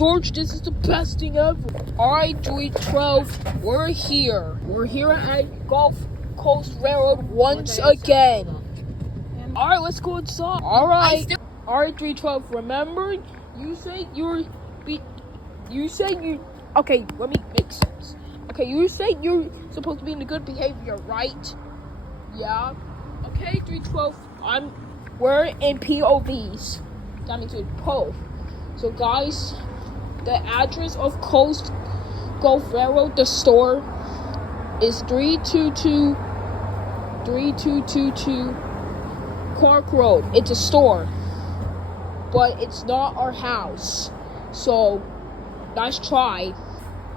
George, this is the best thing ever. Alright, 312, we're here. We're here at Gulf Coast Railroad once again. Alright, let's go inside. Alright, 312, remember, you said okay, let me make sense. Okay, you said you're supposed to be in the good behavior, right? Yeah. Okay, 312, we're in POVs. That means we're both. So guys, the address of Coast Gulf Railroad, the store, is 3222 Cork Road. It's a store, but it's not our house. So, nice try.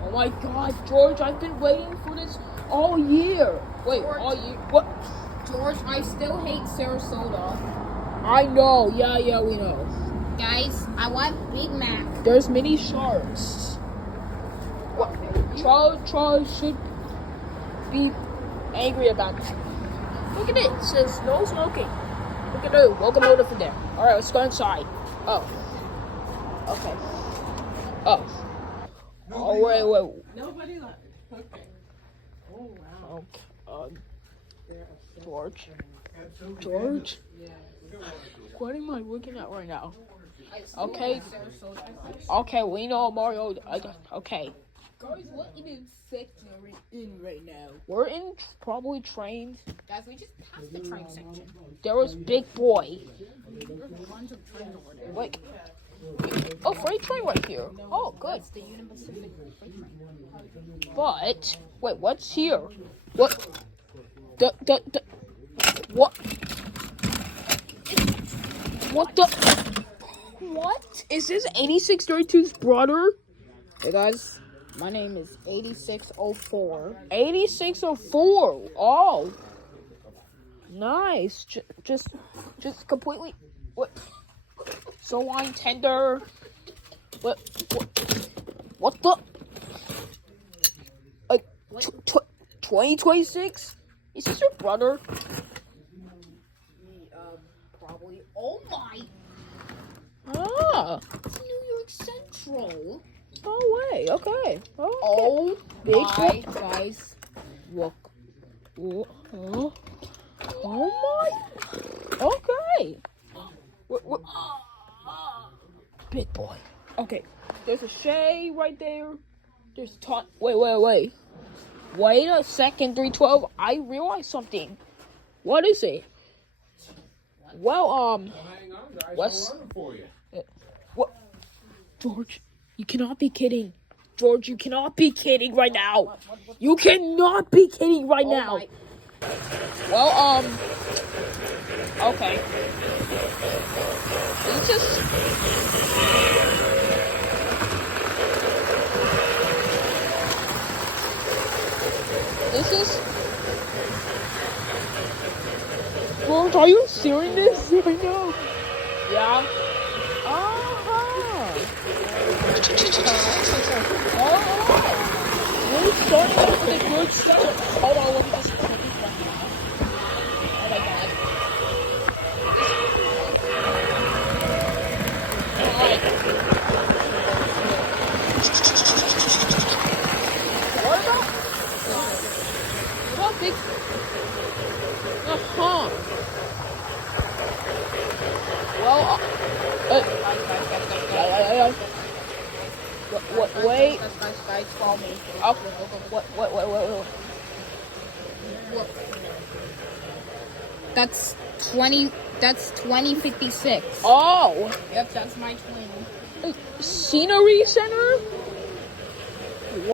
Oh my God, George, I've been waiting for this all year. Wait, George, all year? What? George, I still hate Sarasota. I know. Yeah, we know. Guys, I want Big Mac. There's mini sharks. What? Charles should be angry about that. Look at it. It says no smoking. Look at it. Welcome over from there. All right, let's go inside. Oh. Okay. Oh. Oh, wait. Nobody left. Okay. Oh, wow. Okay. George? What am I looking at right now? Okay, we know Mario. Okay. Guys, what intersection are we in right now? We're in probably trains. Guys, we just passed the train section. There was Big Boy. There's tons of trains over there. Like, oh, freight train right here. Oh, good. It's the Union Pacific freight train. But wait, what's here? What? What? What the? What? Is this 8632's brother? Hey guys, my name is 8604. 8604. Oh, nice. Just completely. What? So wine tender. What the? Like 2026? Is this your brother? Probably. Oh my! Ah. It's New York Central. Oh wait. Okay. Oh Big my, guys. Look. Oh my. Okay. What? Big boy. Okay. There's a shade right there. There's Wait. Wait a second, 312. I realized something. What is it? Well, Hang on, guys. what's... I'm looking for you. What? George, you cannot be kidding. George, you cannot be kidding right now. You cannot be kidding right now. My. Well, okay. It's just... This is... George, are you serious right now? Yeah. Alright. We're starting off with a good start. Hold on, let me just... Oh my God. Alright. What about big... Uh-huh. Well, wait. Guys, follow me. Oh, wait. Look. That's 2056. Oh, Yep, that's my twin. scenery center?